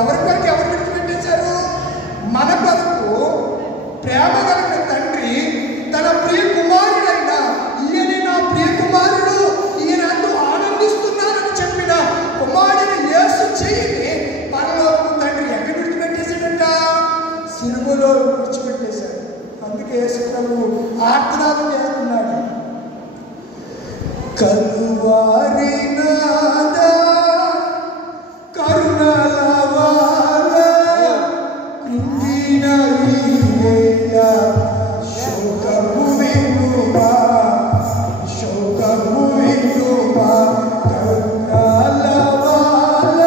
ఎవరి కొరకు ఎవరు విడిచిపెట్టేశారు? మన కొరకు ప్రేమ కలిగిన తండ్రి తన ప్రియ కుమారుడైన ఈయన నా ప్రియ కుమారుడు, ఈయన ఆనందిస్తున్నానని చెప్పిన కుమారుని యేసు చెయ్యిని పరలోకపు తండ్రి ఎక్కడ విడిచిపెట్టేశాడంట? సిలువలో విడిచిపెట్టేశాడు. అందుకే యేసు ప్రభువు ఆర్తనాదం చేస్తున్నాడు. కలువారి నాదా కరుణలవాల కృంగిన ఈ వేళ శోకము వినుమా, శోకము వినుమా కరుణలవాల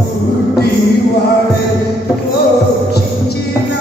గుడ్డివాడే రక్షించిన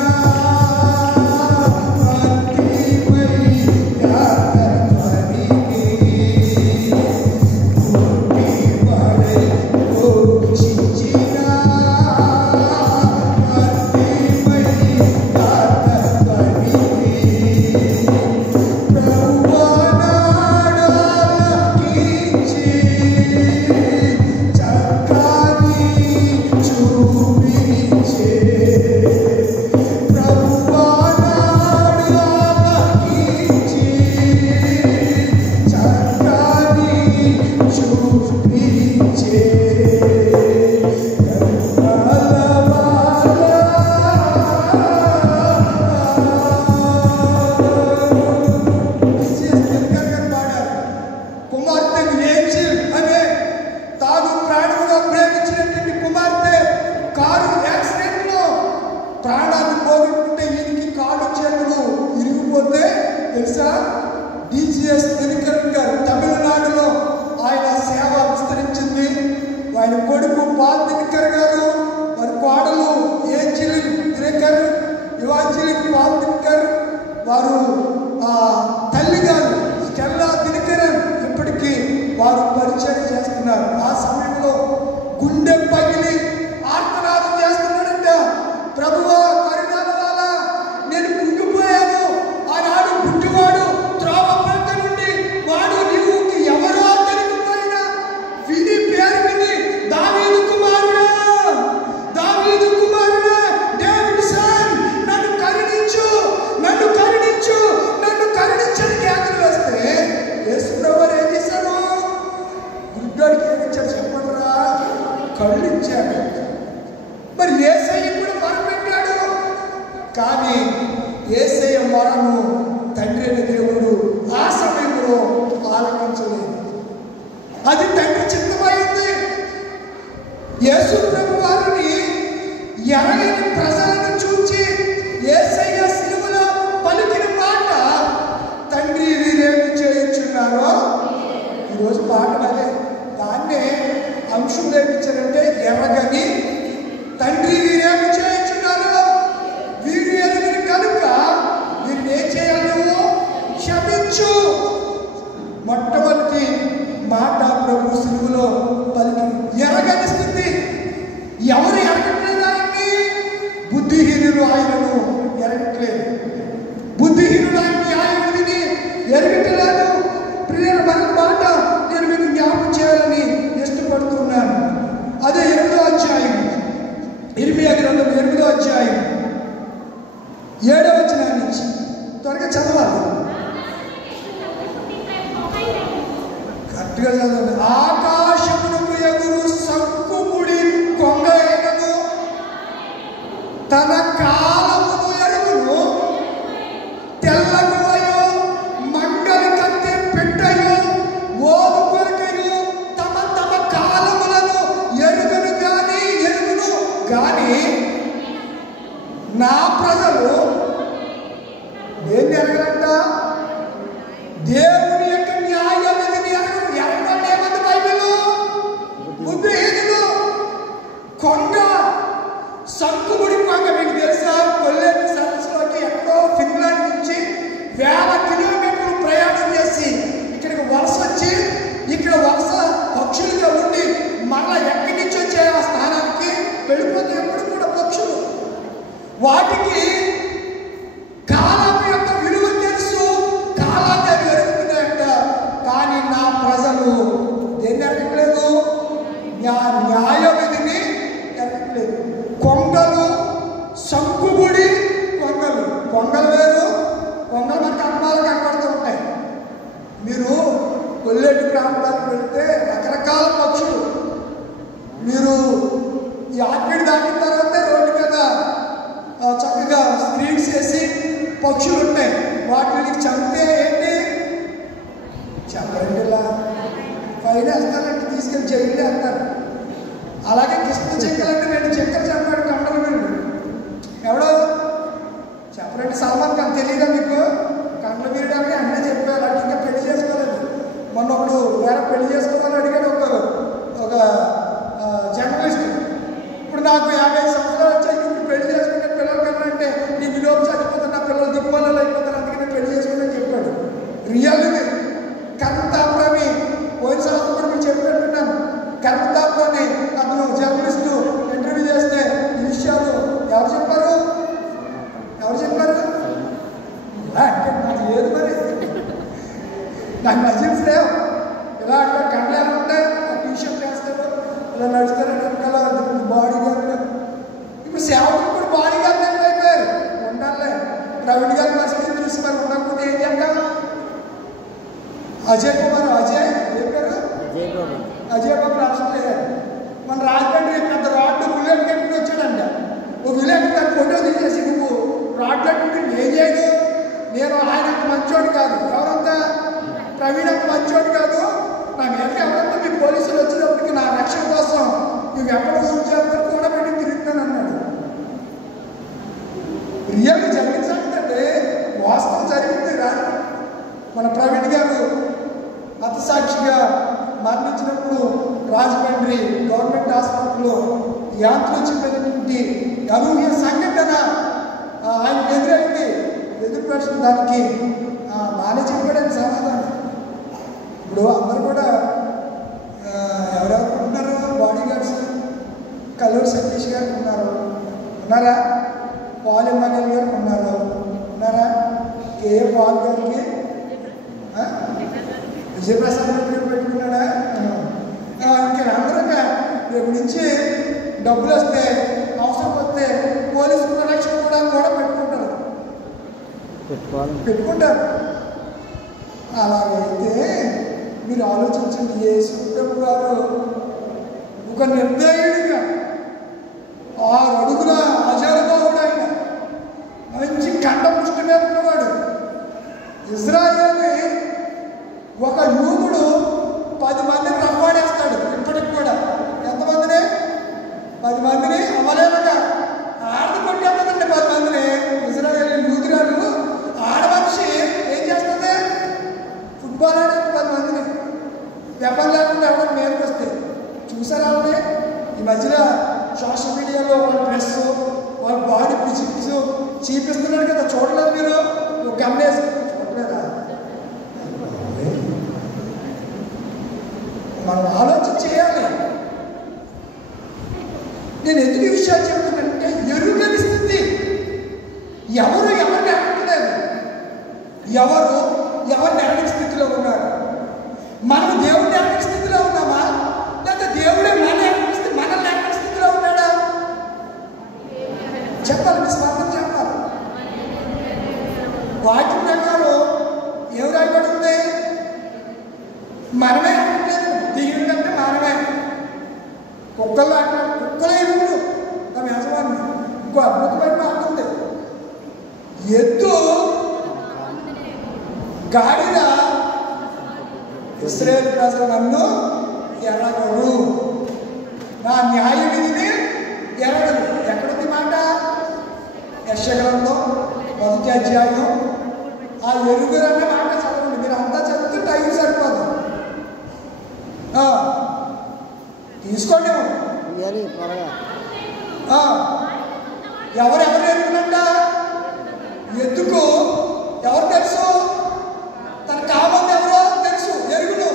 ఆకాశమునకు ఎగురు సంకుముడి కొంగైనను తన కాలమును ఎరుగును, తెల్లగువయో మంగలి కత్తి పెట్టయో ఓదు కొరకయో తమ తమ కాలములను ఎరుగును గాని నా ప్రజలు దేన్ని ఎరగరంట? దేవుని యొక్క న్యాయ విధిని ఎరగరు. ఎరగండి ఏమంది బైబిల్? బుద్ధిహీనులు. కొంగ, సంకుముడి కొంగ మీకు తెలుసా? కొల్లేరు సరస్సులోకి ఎక్కడో ఫిన్లాండ్ నుంచి వేల కిలోమీటర్లు ప్రయాణం చేసి ఇక్కడికి వలస వచ్చి ఇక్కడ వలస పక్షులుగా ఉండి మళ్ళా ఎక్కడి నుంచి వచ్చే ఆ స్థానానికి వెళ్ళిపోతే ఎప్పుడు కూడా పక్షులు. వాటికి కాలం యొక్క విలువ తెలుసు, కాలాన్ని ఎరుగుతున్నాయంట. కానీ నా ప్రజలు దేన్ని ఎరగలేదు? పొంగలు, సంకుబుడి పొంగలు. పొంగల్ వేరు, పొంగల్ మనకు అనుభవాలు కనబడుతూ ఉంటాయి. మీరు కొల్లేటి ప్రాంతానికి వెళితే రకరకాల పక్షులు, మీరు ఈ ఆర్కిడ్ దాటిన తర్వాత రోడ్డు మీద చక్కగా స్క్రీన్స్ వేసి పక్షులు ఉంటాయి. వాటిని చంపితే ఏంటి చెప్పండి, ఇలా ఫైన్ వేస్తారంటే తీసుకెళ్ళి జైలు వేస్తారు. అలాగే కృష్ణ చెక్కలంటే 2 చెక్కలు చంపాడు కండలు వీళ్ళు. ఎవడో చెప్పండి, సల్మాన్ ఖాన్ తెలియదా మీకు? కండలు వీరడానికి అన్నీ చెప్పారు. అంటే ఇంకా పెళ్లి చేసుకోలేదు. మొన్న ఒకడు వేరే పెళ్లి చేసుకోవాలని అడిగాడు ఒక జర్నలిస్ట్. ఇప్పుడు నాకు 50 సంవత్సరాలు వచ్చాయి, ఇప్పుడు పెళ్లి చేసుకుంటే పిల్లలు కన్నా అంటే నీ విలోపు చచ్చిపోతున్నా, పిల్లలు దిక్కుమలలో అయిపోతారు, అందుకని పెళ్లి చేసుకుంటే చెప్పాడు. రియల్ ఇది. కర్తాపురని పోయిన సంవత్సరం కూడా మీకు చెప్పినట్టున్నాను. కర్తాపురని అతను జర్నలిస్టు ఇంటర్వ్యూ చేస్తే ఈ విషయాలు ఎవరు చెప్పారు? అంటే నాకు లేదు మరి, నాకు మజిల్స్ లేవు. ఇలా అంటే కండ్లు ఎలా ఉంటాయి, టీషర్ట్ వేస్తారు, ఇలా నడుస్తారు, వెనకాల బాడీ గార్డ్. ఇప్పుడు సేవకులు కూడా బాడీ గార్డ్ అయిపోయారు. ఉండాలి. ప్రవీణ్ గారి పరిస్థితి చూసి మరి ఉండకపోతే ఏం చేద్దాం? అజయ్ ఏం పేరు? అజయ్ బాబు రాష్ట్రం గారు మన రాజమండ్రి పెద్ద రాడ్డు బుల్లెట్ కట్టుకుని వచ్చాడంట. ఓ విలేజ్ దాన్ని ఫోటో తీసేసి నువ్వు రాడ్ కట్టుకుంటే ఏం చేయదు? నేను ఆయన అంత మంచోడు కాదు. ఎవరంతా? ప్రవీణ్ అంత మంచోడు కాదు. నా మీద ఎవరంతా మీ పోలీసులు వచ్చినప్పటికీ నా రక్షణ కోసం నువ్వు ఎక్కడ కూర్చోని కూడా పెట్టి తిరుగుతాను అన్నాడు. రియల్ జరిగిందంటే వాస్తవం జరిగింది రా. మన ప్రవీణ్ గారు హతసాక్షిగా మరణించినప్పుడు రాజమండ్రి గవర్నమెంట్ హాస్పిటల్లో యాంత్రోచితమైనటువంటి అనూహ్య సంఘటన ఆయనకు ఎదురైంది. ఎదురు ప్రశ్న దానికి బాగానే చెప్పాడని సమాధానం. ఇప్పుడు అందరూ కూడా ఎవరెవరు ఉన్నారు? బాడీ గార్డ్స్ కల్లూరు సతీష్ గారు ఉన్నారా? పాల్ ఎమ్మెల్యే గారు ఉన్నారా? కేఏ పాల్ గారికి విజయప్రసాద్ గారు పెట్టుకున్నాడా? ఇంకా అందరూ రేపు నుంచి డబ్బులు వస్తే అవసరం వస్తే పోలీసు ప్రొటెక్షన్ కూడా పెట్టుకుంటారు. అలాగైతే మీరు ఆలోచించండి, యేసు ప్రభు గారు ఒక నిర్దయుడిగా 6 అడుగుల అజారబాహుడు, ఆయన మంచి కండపుష్టి మీద ఉన్నవాడు. ఇజ్రాయేల్ని ఒక యూదుడు 10 మందిని రవ్వాడేస్తాడు. ఇప్పటికి కూడా ఎంతమందిని? 10 మందిని అమలేనగా ఆడది కొట్టేస్తుందండి. 10 మందిని ఇజ్రాయేల్ యూదురాలు ఆడమనిషి ఏం చేస్తుంది? ఫుట్బాల్ ఆడేది 10 మందిని. వెపన్ లేకుండా ఎవరైనా మీదకి వస్తే చూసారా? ఈ మధ్యలో సోషల్ మీడియాలో వాళ్ళ డ్రెస్, వాళ్ళ బాడీ ఫిజిక్స్ చూపిస్తున్నాడు కదా, చూడలేదు మీరు? గమనేసి చూడలేదా? మనం ఆలోచన చేయాలి. నేను ఎందుకు ఈ విషయాలు చెప్తున్నానంటే, ఎరుగని స్థితి. ఎవరిని అడగట్లేదు. ఎవరిని అడగని స్థితిలో ఉన్నారు? మనం దేవుడిని అడగని స్థితిలో ఉన్నామా? లేకపోతే దేవుడే మనల్ని అడగని స్థితిలో ఉన్నాడా? చెప్పాలి, మీ స్వార్థం చెప్పాలి. వాటి ప్రకారం ఏం రాయబడి ఉంది? మనమే అడగట్లేదు. దిగుడు అంటే మనమే. కుక్కలే ఎరువులు తమ యజమాని. ఇంకో అద్భుతమైన మాట ఉంది. ఎద్దు గాడిద ఇశ్రాయేలు ప్రజలు నన్ను ఎరగరు, నా న్యాయ విధిని ఎరగరు. ఎక్కడుంది మాట? యెషయా గ్రంథం 1వ అధ్యాయం ఆ ఎరుగురు అనే మాట చదవండి. మీరు అంతా చదివితే టైం సరిపోదు. తీసుకోండి. ఎవరెవరు ఎరుగునంట? ఎద్దుకు ఎవరు తెలుసు? తన కావాలి ఎవరో తెలుసు, ఎరుగును.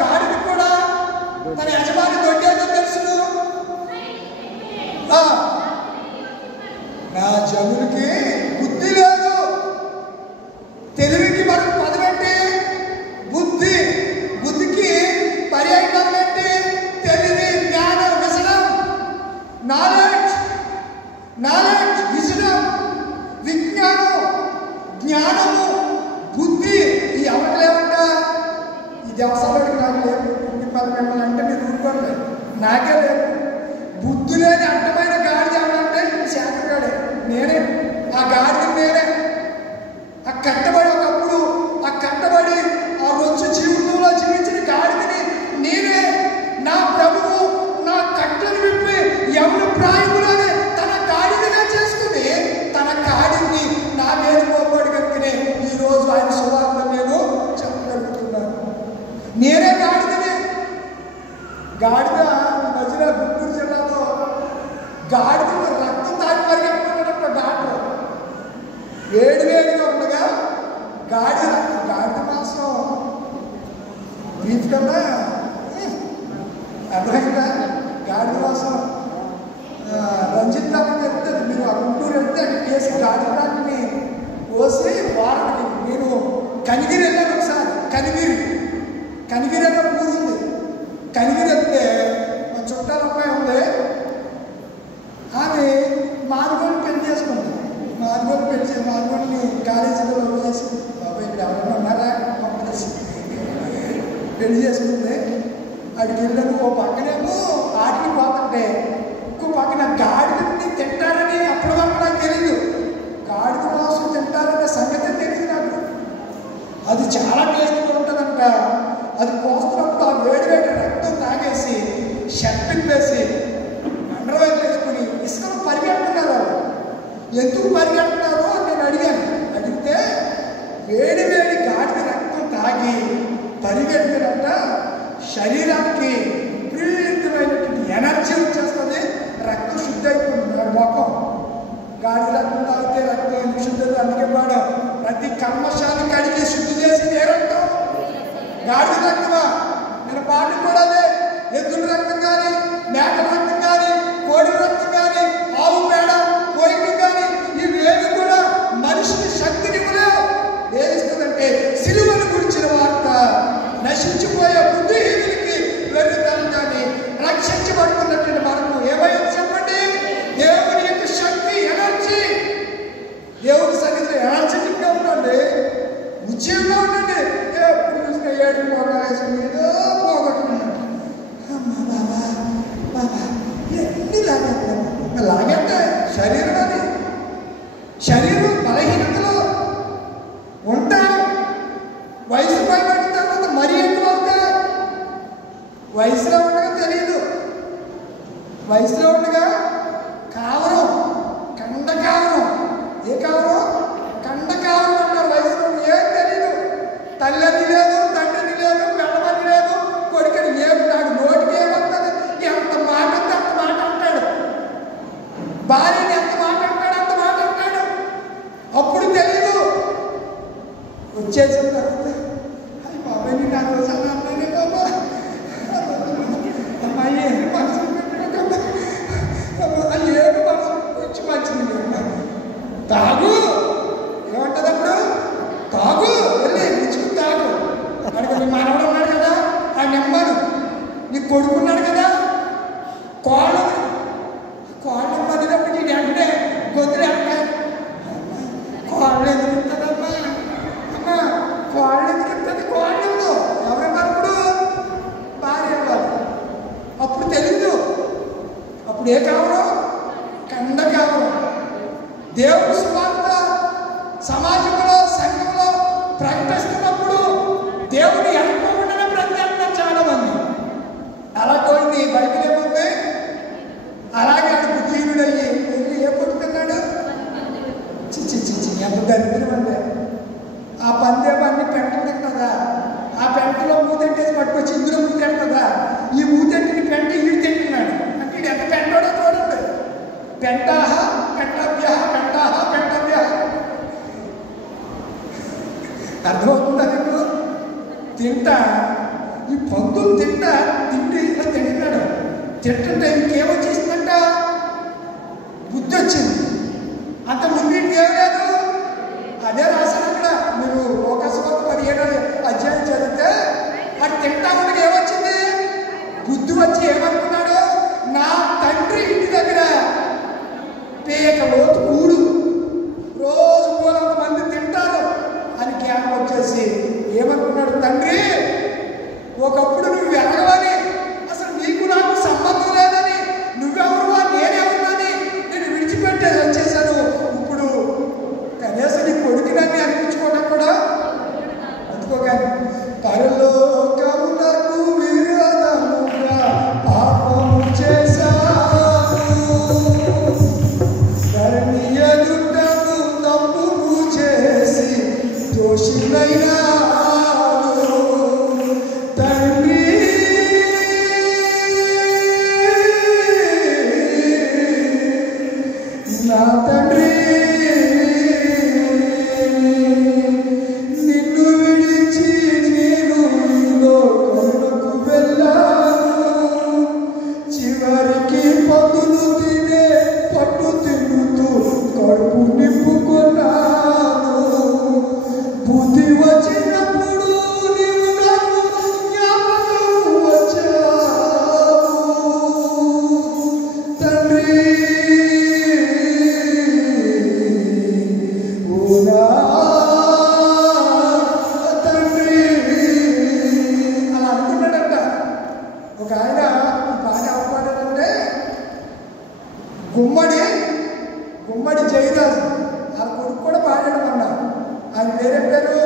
గాడికి కూడా తన యజమాని దొడ్డేదో తెలుసును. నా జనులకి బుద్ధి లేదు. తెలివికి మనం పదవెట్టి బుద్ధికి పర్యాయ పదవెట్టి తెలివి, జ్ఞానం, విషయ దేవస్థానానికి నాకు లేదు. మిమ్మల్ని అంటే మీరు ఊరుకోండి, నాకే లేదు. బుద్ధి లేని అడ్డమైన గాడిద అంటే శాఖగాడే నేనే. ఆ గాడిద నేనే. ఆ కట్టబడి ఒకప్పుడు ఆ కట్టబడి ఆ రోజు జీవితంలో జీవించిన గాడిదని నేనే. నా ప్రభువు నా కట్టను విప్పి ఎవరు ప్రాయములోనే తన గాడిదగా చేసుకుని తన గాడిని నా మీద పోబడి కనుకనే ఈరోజు ఆయన సువార్త నేను చెప్పగలుగుతున్నాను. నేనే గాడిదని. గాడిద మధ్యలో గుంటూరు జిల్లాలో గాడిద రక్తం తాగి పరిగెత్తుకున్నట్టు డాక్టర్ వేడిగా ఉండగా గాడిద మాంసం బీఫ్ కన్నా అర్థమైందా? గాడిద మాంసం రంజిత్ దాకా చెప్తుంది. మీరు ఆ గుంటూరు వెళ్తే అక్కడ చేసి గాడిద దాన్ని కోసి వారానికి నేను కనిగిరి వెళ్ళాను ఒకసారి. కనిగిరి అనే ఊరు ఉంది. కనిగిరి వెళ్తే మా చుట్టాల అమ్మాయి ఉంది. ఆమె మాదిగోడిని పెళ్లి చేసుకుంది. మాదిగోడిని కాలేజీలో లవ్ చేసి బాబాయ్ ఇక్కడ ఎవరైనా ఉన్నారా పెళ్లి చేసుకుంది. అడిగి వెళ్ళాను. ఓ పక్కనేమో ఆటికి పోతుంటే ఇంకో పక్కన గాడిదని తింటారని అప్పటి వరకు నాకు తెలియదు. గాడిద మాంసం తింటారనే సంగతి తెలియదు నాకు. అది చాలా టేస్ట్గా ఉంటుందంట. అది కోస్తున్నప్పుడు ఆ వేడి రక్తం తాగేసి షర్ట్ వేసి అండర్వేర్ వేసుకుని ఇసుకలో పరిగెడుతున్నారు. ఎందుకు పరిగెడుతున్నారు అని నేను అడిగాను. అడిగితే వేడి గాడిద రక్తం తాగి పరిగెడుతున్నట్ట శరీరానికి విపరీతమైనటువంటి ఎనర్జీ వచ్చేస్తుంది. రక్తం శుద్ధి అయిపోతుంది. మొఖం గాడిద రక్తం తాగితే రక్తం ఎందుకు శుద్ధి? అందుకే వాడు ప్రతి కర్మశాన్ని కడిగి శుద్ధి చేసి ఏ రక్తం? గాడిద రక్తమా? నేను పాటలు కూడా ఎద్దుల రక్తం కానీ, మేకల రక్తం కానీ, కోడి రక్తం కానీ, ఆవు పేడ కోయికం కానీ ఇవేవి కూడా మనిషికి శక్తిని ఏదిస్తుందంటే సిలువను గురించిన వార్త. నశించిపోయే బుద్ధిహీనులకి వెళ్తాను కానీ రక్షించబడుతున్నటువంటి మనకు ఏమైంది చెప్పండి? దేవుని యొక్క శక్తి, ఎనర్జీ. దేవుని సన్నిధిలో ఎనర్జెటిక్గా ఉండండి, ఉద్యోగంగా ఉండండి. ఎప్పుడు చూసిన ఏడు పోగలేసి ఏదో పోగొట్టుకున్నాడు. అమ్మా బాబా ఎన్ని లాగేస్తే శరీరం అది. శరీరం బలహీనతలో ఉంటాయి. వయసు పైబడిన తర్వాత మరీ ఎక్కువ అవుతాయి. వయసులో ఉండగా తెలియదు. వయసులో ఉండగా కావరం, కండ కావరం. ఏ కావరం? కండ కావరం అన్నారు. వయసులో ఏం తెలియదు. తల్లిని లేదు, తండ్రిని లేదు, పెళ్ళమని లేదు, కొడుకుని ఏం నాకు నోటికి ఏమవుతుంది? ఎంత మాట అంత మాట అంటాడు. భార్యని ఎంత మాట అంటాడు అంత మాట అంటాడు. అప్పుడు తెలీదు. వచ్చేసిన తర్వాత అయ్యి బాబాయ్ నీ నాకు రోజు అన్నానే బాబా అమ్మాయి ఏమి మనసు పెట్టుకోకుండా అది ఏమి మనసు వచ్చి మంచిది తాగు. ఏమంటుంది అప్పుడు? తాగు, వెళ్ళి ఇచ్చుకుని తాగు. అడిగి నీ మనవడు ఉన్నాడు కదా, ఆ నెమ్మను నీ కొడుకున్నాడు కదా, కోళ్ళు పడినప్పుడు నీ వెంటనే గొంతులు అంటాయి. కోళ్ళు ఎదుగుతుందమ్మా, అమ్మా కోళ్ళు ఎదుగుతుంది. కోళ్ళు ఎవరన్నప్పుడు భార్య ఇవ్వాలి. అప్పుడు తెలీదు. అప్పుడు ఏ కావడం? కండ కావడం. దేవుడి సువార్త సమాజంలో, సంఘంలో ప్రకటిస్తున్నప్పుడు దేవుడు ఎనకపోకుండా ప్రకటిస్తారు చాలా మంది. అలా పోయింది. బైబిల్ ఏముంది? అలాగే ఆడు బుద్ధిహీనుడయ్యి వెళ్ళి ఏ కొట్టుకున్నాడు? చిచ్చి ఎంత దరిద్రం అంటే ఆ పందేమన్నీ పెంట కదా, ఆ పెంటలో మూతెట్టేసి పట్టుకొచ్చి ఇందులో మూతెట్టు కదా, ఈ మూతెట్టిని పెంట ఈడు తింటున్నాడు. అంటే ఇది ఎంత పెంటాడో చూడండి. పెంటాహ పెంటవ్య పెంటాహ పెంటవ్య. అర్థమవుతుందా నీకు? తింటా ఈ పందులు తిండి ఇలా తింటున్నాడు. తింటుంటే ఇంకేమొచ్చేసిందంట? బుద్ధి వచ్చింది. అంత ముందు ఇంకేం లేదు. అదే రాశాను అక్కడ. మీరు లోకస్వార్త 17వ అధ్యాయం చదివితే అది తింటా ఉండగా ఏమొచ్చింది? బుద్ధి వచ్చి ఏమనుకున్నాడు? నా తండ్రి ఇంటి దగ్గర పేక లోతు కూడు రోజు 300 మంది తింటారు అని జ్ఞానం వచ్చేసి ఏమనుకున్నాడు? తండ్రి పందులు తినే పట్టు తిరుగుతూ కడుపు నింపుకున్నాను. బుద్ధి వచ్చినప్పుడు నీవు నాకు జ్ఞాపకం వచ్చావు తండ్రి. తండ్రి అలా అనుకున్నాడంట. ఒక ఆయన ఈ పాట అవపాడంటే గుమ్మడి జయరాజు ఆ కొడుకు కూడా పాడాడు మొన్న. ఆయన పేరే పేరు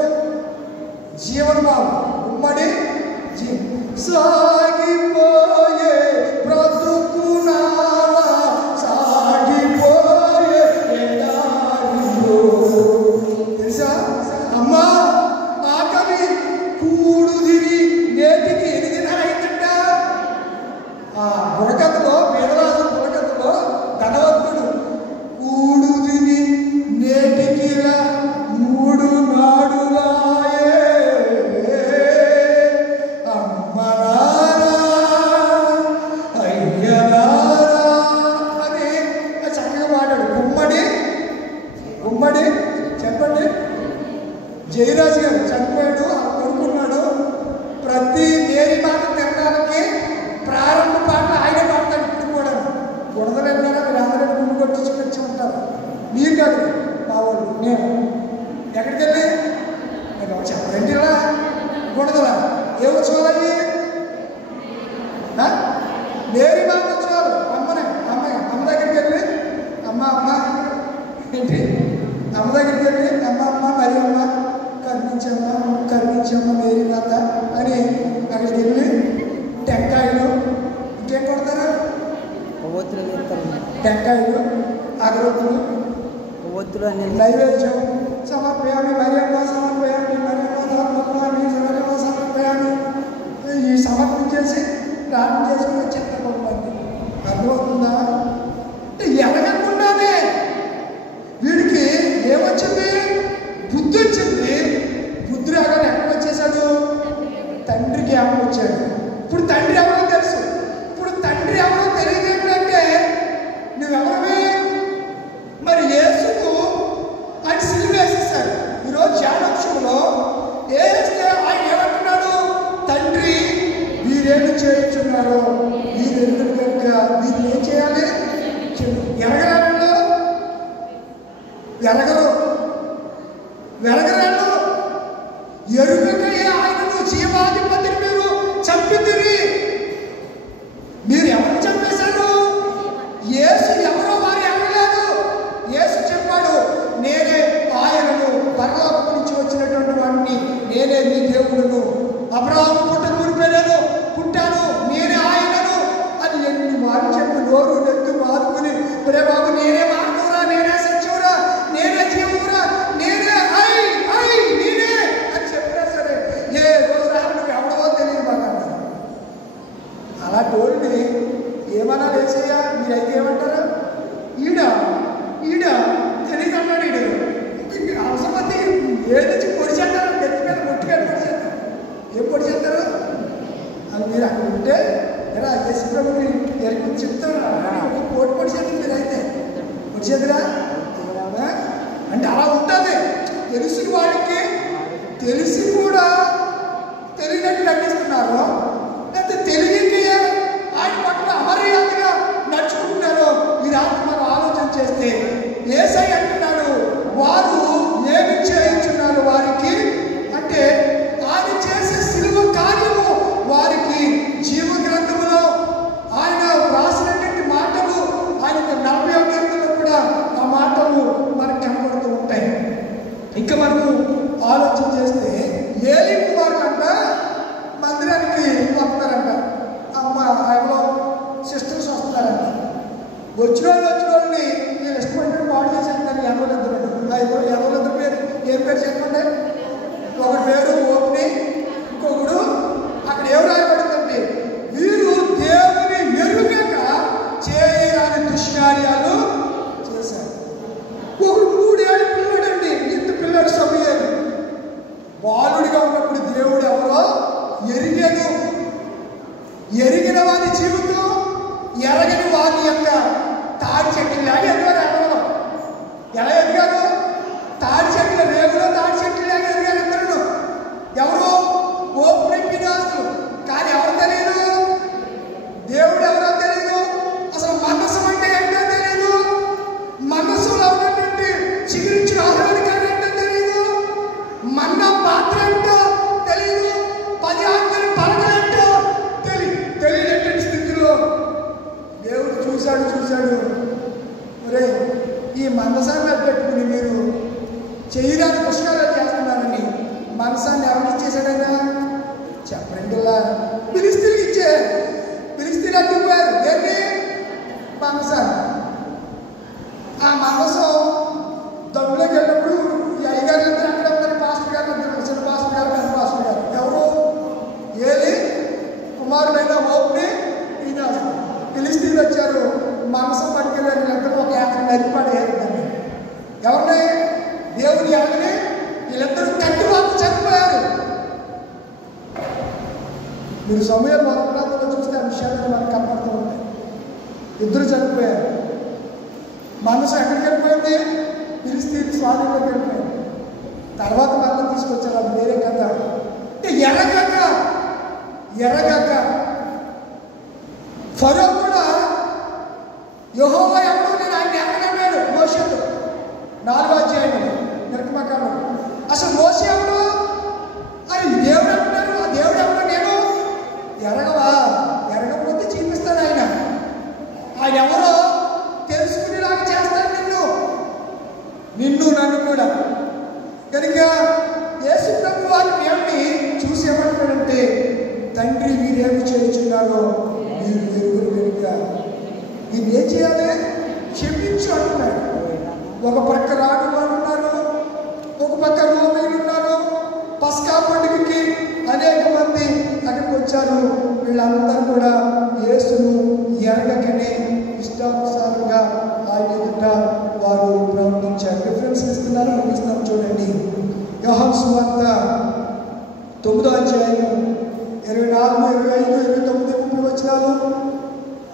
జీవన్ బాబు. గుమ్మడి సాగిపోయే బ్రతుకునావా సాగిపోయే తెలుసా అమ్మా ఆకలి కూడు తిని నేటికి 8:30 అయిందంట. ఆ బుడకథలో పేదరాజు బుడకథలో ధనవంతుడు కూడు తిని నేటికి 3 నాడులాయే అమ్మలారా అయ్యలారా అని చక్కగా పాడాడు. గుమ్మడి చెప్పండి. జయరాజు గారు చనిపోయాడు, కొడుకున్నాడు. ప్రతి మేరీ మాట తినడానికి ప్రారంభ పాట ఆయన పాడతాడు. ఇప్పుడు కూడా బుడదలు వెళ్ళినా మీరు అందరూ గుండు కొట్టించుకుని వచ్చి ఉంటారు. మీరు కాదు మా వాళ్ళు. నేను ఎక్కడికి వెళ్ళి నేను చెప్పండి ఇలా బుడదలా ఏ ఉత్సవాలయ్యి మేరీ మాట ఉత్సవాలు. అమ్మ దగ్గరికి వెళ్ళి అమ్మ ఏంటి అమ్మ దగ్గరికి వెళ్ళి అమ్మ మరి అమ్మ కరుణించమ్మ మేరీ మాత అని అక్కడికి వెళ్ళి టెంకాయలు ఇంకేం కొడతారు, టెంకాయలు అగరొత్తులు నైవేద్యం సమర్పయామి మరియమ్మ సమర్పయామి ఈ సమర్పించేసి ప్రార్థన చేసుకుని చెత్తపడుతుంది. అర్థమవుతుందా? అంటే ఎరగకుండానే వీడికి ఏమొచ్చింది? బుద్ధి వచ్చింది. బుద్ధి రాగానే ఎక్కడ వచ్చేసాడు? తండ్రి జ్ఞాపకం వచ్చాడు. ఇప్పుడు తండ్రి ఎవరో తెలుసు. ఇప్పుడు తండ్రి ఎవరో తెలియదు ఏంటంటే నువ్వెవరమే మరి యేసుకు ఆయన సిలువ వేసేసాడు. ఈరోజు ధ్యానాంశంలో వేస్తే ఆయన ఏమంటున్నాడు? తండ్రి వీరేమి చేయించున్నారో వీరు ఎరుగురు కనుక వీరు ఏం చేయాలి? ఎరగరాళ్ళు ఎరుగకయే ఆయనను జీవాధిపతిని మీరు చంపితిరి. మీరు ఎవరు చంపేశారు? యేసు ఎవరో వారు ఎరగలేదు. యేసు చెప్పాడు, నేనే ఆయనను, పరలోకం నుంచి వచ్చినటువంటి వాడిని, నేనే మీ దేవుడును, అబ్రహాము పుట్టక మునిపే నేను పుట్టాను, నేనే ఆయనను అని ఎన్ని వారు చెప్పి నోరు నెత్తు మారుకుని రే బాబు నేనే మార్గంరా, నేనే సత్యంరా, నేనే జీవురా, నేనే నేనే అని చెప్పినా సరే ఏ రోజు రాముడికి ఎవడో తెలియదు బాగా. అలాంటి వాళ్ళని ఏమన్నా వేసేయా? మీరైతే ఏమంటారు? ఈడ తెలియదు అన్నాడు. అవసరమైతే ఏది పొడిచేస్తారు, నెత్తి మీద పొట్టుకెళ్ళి పొడిచేస్తారు. ఏం పొడిచేస్తారు? అది మీరు అక్కడ ఉంటే ఎలా యేసు ప్రభుని ఎరుకు చెప్తారు. పోటీ పొడిచేది మీరైతే పొడిచేదిరా అంటే అలా ఉంటుంది. తెలిసిన వాళ్ళకి తెలిసి కూడా తెలియనట్టు నటిస్తున్నారు. లేకపోతే తెలియకే ఆయన పట్ల అమర్యాదగా నడుచుకుంటున్నారో ఈ రాత్రి మనం ఆలోచన చేస్తే యేసయ్య అంటున్నాడు వారు ఏమి చేయించున్నారు వారికి అంటే ఆయన చేసే సిలువ కార్యము వారికి జీవ గ్రంథములో ఆయన రాసినటువంటి మాటలు ఆయనకు 40వ కీర్తనలో కూడా ఆ మాటలు మనకు కనబడుతూ ఉంటాయి. ఇంకా మనము ఆలోచన చేస్తే ఏలీ కుమారులంట మందిరానికి వస్తారంట. అమ్మ ఆయనలో సిస్టర్స్ వస్తున్నారంట. వచ్చిన వాళ్ళని నేను ఇష్టపడినట్టు పాడు చేసేస్తాను. ఎవరిద్దరు పేరు ఏం పేరు చెప్పండి. ఒకటి పేరు ఓపెని, ఇంకొకడు అక్కడ ఏం రాయబడిందండి? వీరు దేవుని ఎరుగక చేయరాని దుష్కార్యాలు చేశారు. ఒకడు 3 ఏళ్ళ పిల్లడండి. ఇంత పిల్లడు సమయాలు బాలుడిగా ఉన్నప్పుడు దేవుడు ఎవరో ఎరిగిన వారి జీవితం, ఎరగని వారి యొక్క తాడి చెట్లు లాగా ఎదిగారు అడవులో. ఎలా ఎదిగారు? తాడి చెట్లు రేగులో తాడి చెట్లు లాగా ఎదిగారు ఇద్దరు. ఎవరు? ఓపెన్ వినాశులు. కానీ ఎవరు తెలియదు, దేవుడు ఎవరో తెలియదు, అసలు మనసు అంటే ఏంటో తెలియదు, మనసులో ఉన్నటువంటి చిగురించి ఆహ్లాదకరం ఏంటో తెలియదు, మన్న పాత్ర ఏంటో తెలియదు, 10 ఆజ్ఞలు పలకలేంటో తెలియనటువంటి స్థితిలో దేవుడు చూశాడు. ఒరే, ఈ మనసాన్ని పెట్టుకుని మీరు చేయడానికి పుష్కరాలు చేస్తున్నారని మనసాన్ని ఎవరికి చేశాడైనా చెప్పండిలా. ఫిలిస్తీన్కి ఇచ్చారు. ఫిలిస్తీన్ అడ్డుపోయారు ఏంటి? మనసాన్ని. ఆ మనసం దొడ్లోకి వెళ్ళినప్పుడు ఈ అయ్యగారు అక్కడ ఉంటారు, పాస్టర్ గారు ఉంటారు, చిన్న పాస్టర్ గారు, పెద్ద పాస్టర్ గారు. ఎవరు? ఏలి కుమారుడైన ఓప్ని వినాశం. ఫిలిస్తీన్లు వచ్చారు, మనసం పట్టుకెళ్ళారు. వీళ్ళందరూ ఒక యాత్ర నదిపడేయారు. ఎవరిని? దేవుని ఎవరిని? వీళ్ళందరూ కట్టుబాటు చనిపోయారు. మీరు సమయం మొదటి చూస్తే ఆ విషయాలు మనకు కనపడుతూ ఉంటాయి. ఇద్దరు చనిపోయారు. మనసు ఎక్కడికి వెళ్ళిపోయింది? ఫిలిస్తీన్ స్వాధీనంలోకి వెళ్ళిపోయింది. తర్వాత మళ్ళీ తీసుకొచ్చారు, అది వేరే కథ. ఎర్రగాక ఫరో కూడా యెహోవా ఎవరో నేను ఆయన ఎరగనన్నాడు మోషేతో. 4వ అధ్యాయంలో నిర్గమకాండం. అసలు మోషే ఎవరు? అది దేవుడు అంటున్నారు. ఆ దేవుడు ఎవరో నేను ఎరగవా? ఎరగకపోతే చూపిస్తాను. ఆయన ఎవరో తెలుసుకునేలాగా చేస్తాను నిన్ను నన్ను కూడా. కనుక యేసు ప్రభు వారి దేవుడిని చూసి ఏమంటాడంటే, తండ్రి వీరేమి చేయుచున్నారో మీరు ఎరుగురు కనుక ఇది ఏం చేయాలి? క్షమించు అంటున్నాడు. ఒక పక్క రాడు వారు ఉన్నారు, ఒక పక్క రోమీలు ఉన్నారు. పస్కా పండుగకి అనేక మంది అక్కడికి వచ్చారు. వీళ్ళందరూ కూడా యేసును ఎరగకనే ఇష్టానుసారంగా ఆయన ఎదుట వారు ప్రవర్తించారు. రిఫరెన్స్ ఇస్తున్నారు, ముగిస్తున్నాం చూడండి. యోహాను సువార్త 9వ అధ్యాయం 24, 25, 29, 30 వచనాలు.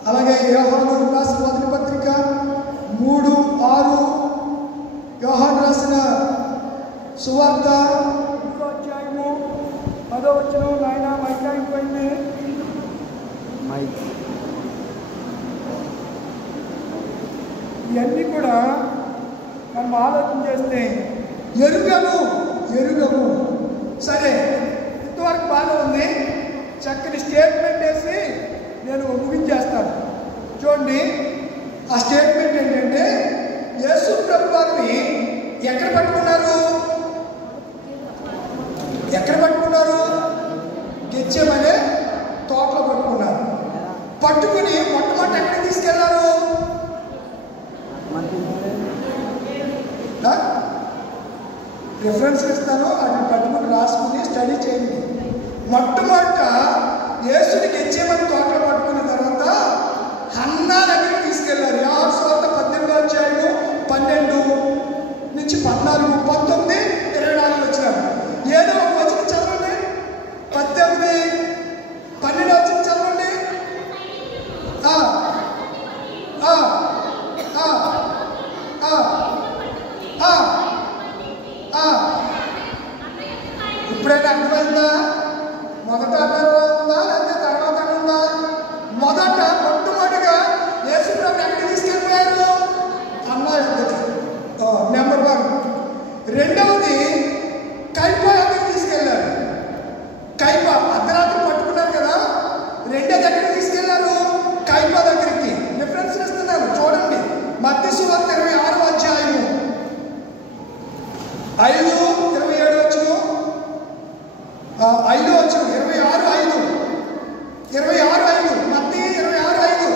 అలాగే యోహాను రాసిన మొదటి పత్రిక 3:6, యోహాను రాసిన సువార్త 3వ అధ్యాయము 10వ వచనం. నాయన మైక్ అయిపోయింది. ఇవన్నీ కూడా మనం ఆలోచన చేస్తే ఎరుగము. సరే, ఇంతవరకు బాగా ఉంది. చక్కని స్టేట్మెంట్ వేసి నేను ముగించేస్తాను. చూడండి, ఆ స్టేట్మెంట్ ఏంటంటే, యేసు ప్రభు వారిని ఎక్కడ పట్టుకున్నారు? గెత్సేమనే తోటలో పట్టుకున్నారు. పట్టుకుని మొట్టమొదటి ఎక్కడికి తీసుకెళ్లారు? రిఫరెన్స్ ఇస్తాను, అక్కడ పట్టుకుని రాసుకుని స్టడీ చేయండి. మొట్టమొదట యేసుని గెత్సేమని తోటలో పట్టుకున్న తర్వాత హన్నా దగ్గరికి తీసుకెళ్లారు. యోహాను సువార్త 18వ అధ్యాయము 12 నుంచి 14, 19, 24 వచ్చినారు. ఏదో ఒక వచనం చదవండి. 18, 12 వచనం చదవండి. ఇప్పుడైనా అర్థమైందా? మొదట ఉందా లేదా తర్వాత ఉందా? మొట్టమొదటిగా యేసు ప్రభు ఎక్కడికి తీసుకెళ్ళిపోయారు? అన్న నెంబర్ 1. రెండవది కైపా దగ్గరికి తీసుకెళ్లారు. కైపా అర్ధరాత్రి పట్టుకున్నారు కదా, రెండో దగ్గరికి తీసుకెళ్లారు. కైపా దగ్గరికి. రిఫరెన్స్ ఇస్తున్నాను చూడండి. మత్తయి సువార్త 26వ అధ్యాయము 5:27 వచ్చును. 5 వచ్చును. 26:5 మత్తయి 26:5.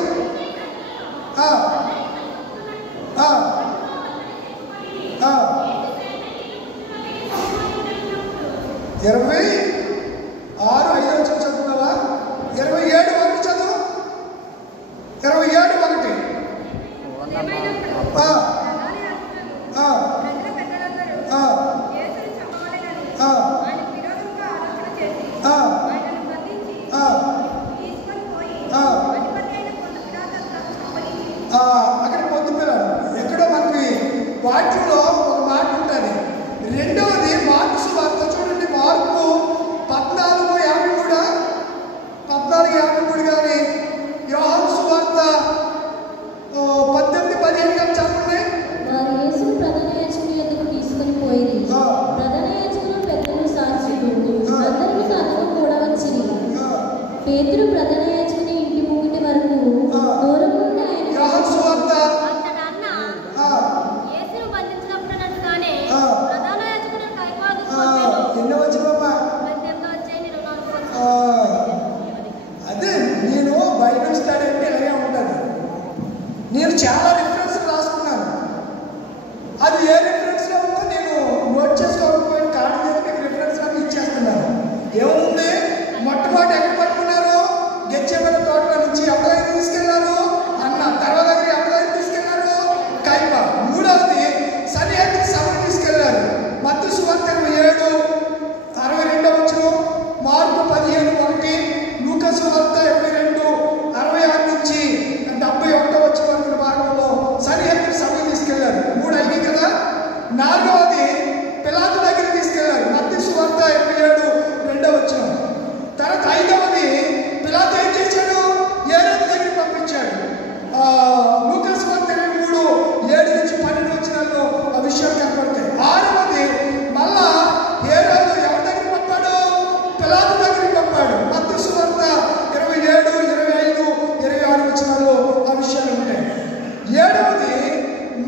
26:5 వచ్చి చదువుతున్నావా? 27:1 చదువు. 27:1. అక్కడ పొద్దు పిల్లలు ఎక్కడో మనకి వాక్యంలో ఒక మాట ఉంటుంది. రెండవది మార్కు సువార్త చూడండి, మార్కు 14:53 కానీ యోహాను సువార్త 18:15 కానీ చెప్పండి. వారు యేసు ప్రధాన యాజకుని యొద్దకు తీసుకొని పోయిరి. ప్రధాన యాజకులు పెద్దలు శాస్త్రులు అందరూ అతను కూడా వచ్చిరి. పేతురు ప్రధాన యాజకుని ఇంటి ముంగిటి వరకు దూరం నుండి ఆయన యోహాను సువార్త ఎన్నో వచ్చి బాబా అదే నేను బైబిల్ స్టడీ అంటే ఇలాగే ఉంటుంది. నేను చాలా రిఫరెన్స్ రాసుకున్నాను. అది ఏ రిఫరెన్స్లో ఉందో నేను నోట్ చేసుకోకపోయిన కారణం ఏంటంటే రిఫరెన్స్ నాకు ఇచ్చేస్తున్నాను. ఏముంది, మొట్టమొదటి ఎక్కడ పట్టుకున్నారు? గెచ్చేమని తోటల నుంచి ఎవరి దగ్గర తీసుకెళ్లారు? అన్న. తర్వాత దగ్గర ఎవరి దగ్గర తీసుకెళ్లారు? కైప. మూడవది సన్నిహితుడి సభకు తీసుకెళ్లారు. మత్తయి సువార్త 27:62, మార్కు 15:1, లూకా సువార్త 22:66 నుంచి 71 భాగంలో సన్నిహితుడి సభకు తీసుకెళ్లారు. 3 అయినాయి కదా. 4వది పిలాతు దగ్గర తీసుకెళ్లారు. మత్తయి సువార్త 27:2. తర్వాత 5వది పిలాతు ఏం చేశాడు? హేరోదు దగ్గరికి పంపించాడు. లూకా సువార్త 23:7-12 ఆ విషయాలు కనపడతాయి. 6వది మళ్ళా హేరోదు ఎవరి దగ్గర పంపాడు? పిలాతు దగ్గరికి పంపాడు. మత్తయి సువార్త 27:25-26 ఆ విషయాలు ఉంటాయి. 7వది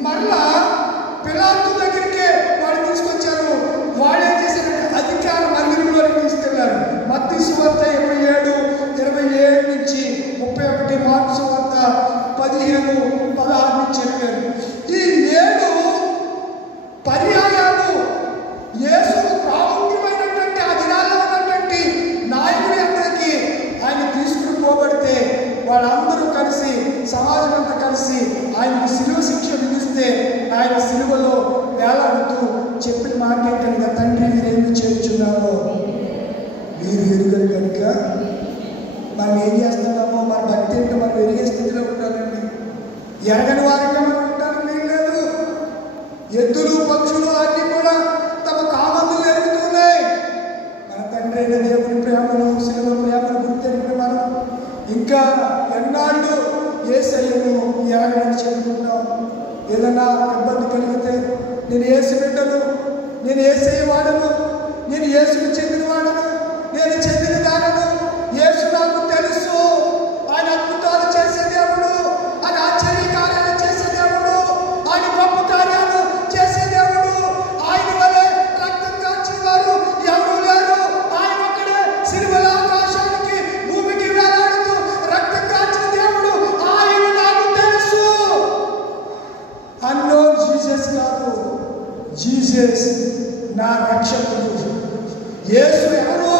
మళ్ళా పిలాతు దగ్గరికే వాడు తీసుకొచ్చారు. వాడు ఏం చేశారంటే అధికార మందిరంలోకి తీసుకెళ్లారు. మత్తయి సువార్త 27:27-31, మార్కు సువార్త 15:16-20. ఈ 7 పర్యాయాలు యేసు ప్రాముఖ్యమైనటువంటి ఆ దినాల్లో ఉన్నటువంటి నాయకుడి అందరికీ ఆయన తీసుకుని పోబడితే వాళ్ళందరూ కలిసి, సమాజం అంతా కలిసి ఆయనకు శిలువ శిక్ష విధిస్తే ఆయన శిలువలో వేలాడుతూ చెప్పిన మాట ఏంటనగా, తండ్రి మీరేమి చేర్చున్నారో మీరు ఎరుగరు కనుక. మనం ఏం చేస్తున్నామో మన భక్తి ఏంటో మనం ఎరిగే స్థితిలో ఉంటారండి. ఎరగని వారిగా మనం ఉంటానికి వీలు లేదు. ఎద్దులు పక్షులు అన్నీ కూడా తమ కామందులు ఎరుగుతున్నాయి. మన తండ్రి అయిన దేవుని ప్రేమను, శిలువ ప్రేమను గుర్తెరిగిన మనం ఇంకా ఎన్నాళ్ళు యేసయ్యను ఎరగని చెప్పుకుంటాం. ఏదైనా ఇబ్బంది కలిగితే నేను యేసు బిడ్డను, నేను యేసయ్య వాడను, నేను యేసుకు చెందిన వాడను, నేను చెందిన దానను, యేసు నాకు తెలుసు, ఆయన అద్భుతాలు చేసే దేవుడు, ఆయన ఆశ్చర్య కార్యాలు చేసే దేవుడు, ఆయన గొప్ప కార్యాలు చేసే దేవుడు, ఆయన వలె రక్తం కాల్చేవారు ఎవరు లేరు. ఆయన ఒక్కడే సిలువల ఆకాశానికి భూమికి వేలాడుతూ రక్తం కాల్చిన దేవుడు, ఆయన నాకు తెలుసు. అన్నోన్ జీసస్ కాదు, జీసస్ నా రక్షకుడు. యేసు ఎవరు?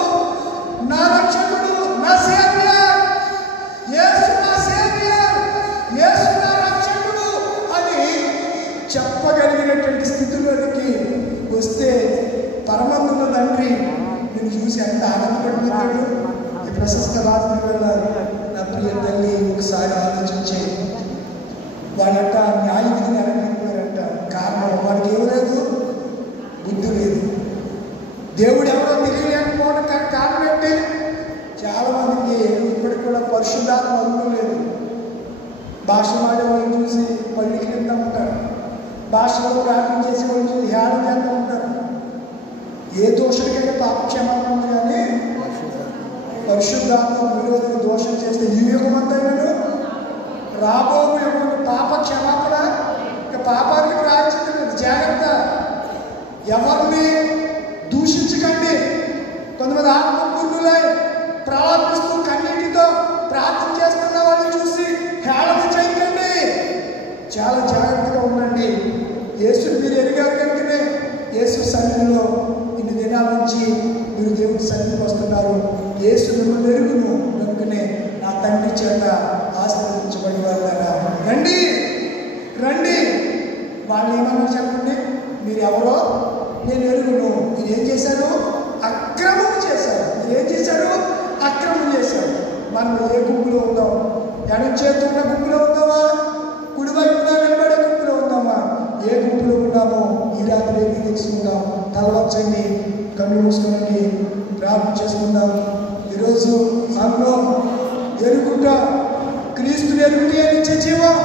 నా రక్షకుడు, నా సేవియర్. యేసు నా సేవియర్, యేసు నా రక్షకుడు అని చెప్పగలిగినటువంటి స్థితిలోనికి వస్తే పరమందున్న తండ్రి నేను చూసి ఎంత ఆనందపడిపోతాడు. ఈ ప్రశస్త రాత్రి వెళ్ళారు. నా ప్రియ తల్లి ఒకసారి ఆలోచించే వాడంట న్యాయ విధిని అడగలేకపోయారంట. కారణం వాడికి ఏమలేదు, బుద్ధి లేదు. దేవుడు ఎవరో తెలియలేకపోవడం కారణం ఏంటి? చాలా మందికి ఇప్పటికి కూడా పరిశుద్ధాత్మ అనుకోలేదు. భాష వాడే వాళ్ళని చూసి పళ్ళకి తింటూ ఉంటారు. భాషలో ప్రార్థన చేసే వాళ్ళని చూసి హేళన చేస్తూ ఉంటారు. ఏ దోషుడికైనా పాప క్షమాపణ ఉంది, కానీ పరిశుద్ధాత్మ విరోధి దోషం చేస్తే ఈ యుగమంతా రాబో యుగం పాప క్షమాపణ, ఇక పాపానికి ప్రాయశ్చిత్తం లేదు. జాగ్రత్త, ఎవరిని దూషించకండి. కొంతమంది ఆత్మపూర్ణులై ప్రలాపిస్తూ కన్నీటితో ప్రార్థన చేస్తున్న వాళ్ళని చూసి హేళన చేయకండి. చాలా జాగ్రత్తగా ఉండండి. యేసు మీరు ఎరిగారు కనుకనే యేసు సన్నిధిలో ఇన్ని దినాల నుంచి మీరు దేవుడి సన్నిధికి వస్తున్నారు. యేసు మిమ్మల్ని ఎరుగును కనుకనే నా తండ్రి చేత ఆశీర్వదించబడి వాళ్ళారా, రండి రండి. వాళ్ళు ఏమన్నా చెప్పండి, మీరు ఎవరో నేను ఎరుగును. మీరేం చేశారు? అక్రమం చేశారు. మీరేం చేశారు? అక్రమం చేశారు. మనం ఏ గుంపులో ఉందాం? ఎడం చేతున్న గుంపులో ఉందామా? తలవచ్చండి, కళ్ళు మూసుకొని ప్రార్థన చేసుకుందాం. ఈరోజు అందులో ఎరుగుట క్రీస్తు ఎరుగుటే నిత్య జీవం.